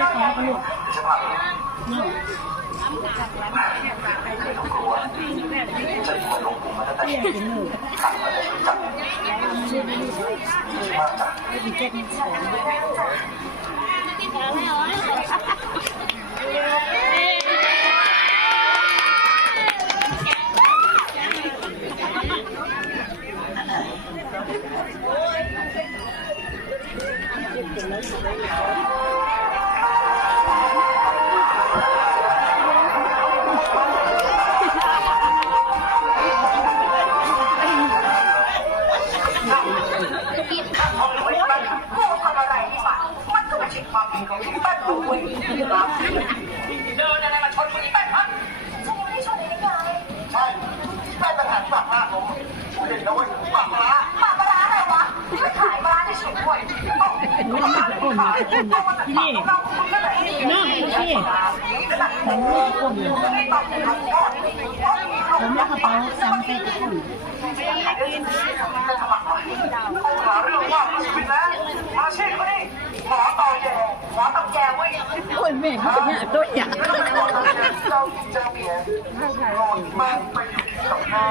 จะแพ้กันลูกเปลี่ยนเป็นหนูดีเจ็ดสองเจ็ดเป็นแล้ว มาที่นี่น้องที่นี่ผมลูกคนผมกระเป๋าสามสิบคนเรื่องว่าชีวิตนะอาชีพเขาดิหมอต่อแย่หมอต่อแย่เว้ยโอ้ยแม่เขาเป็นอย่างตัวอย่างเราจะเปลี่ยนรอมากไปอยู่กับแม่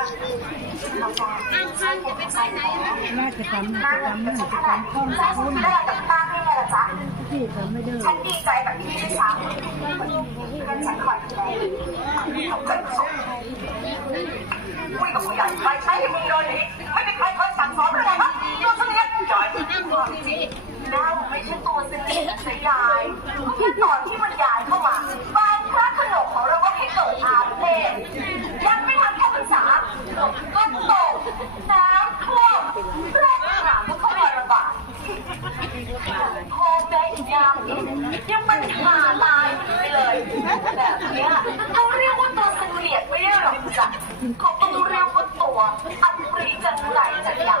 น่าจะทำน่าจะทำน่าจะทำข้อมูลได้กับป้าใม่ไงล่ะจ๊ะพี่ทำไม่ได้ฉันดีใจแบบนี้ด้วยซ้ำกัฉันคอยดูแลขอบคุะคุยกับผู้ใหญ่ใครใช้ใมึงโดนนี้ไม่มีใครคอยสั่งสอนอะไรมั้งตัวเสนียจอยตัวจริงล้วไม่ใช่ตัวเสนียดเสียยายก็แค่ต่อ จัดเขาก็เรียกว่าตัวอันปรีจังไรจันยัง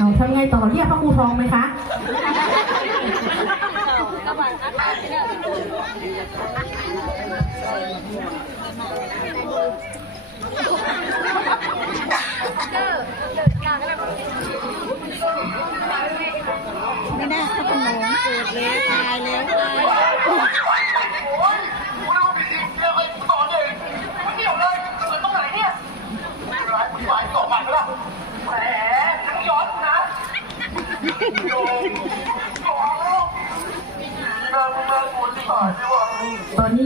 เอาทำไงต่อเรียกพระครูทองไหมคะ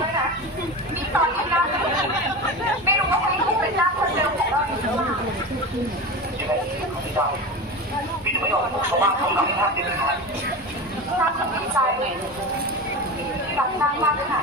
ด้วยนะมีตอนที่นั่งไม่รู้ว่าทั้งคู่เป็นนัคนเร็วของเราอยู่หรือเปล่าพี่จะไม่ยอมเพราะว่าเขาหลังหน้าเด็ดขาดน่าสนใจที่รักนั่งมากเลยค่ะ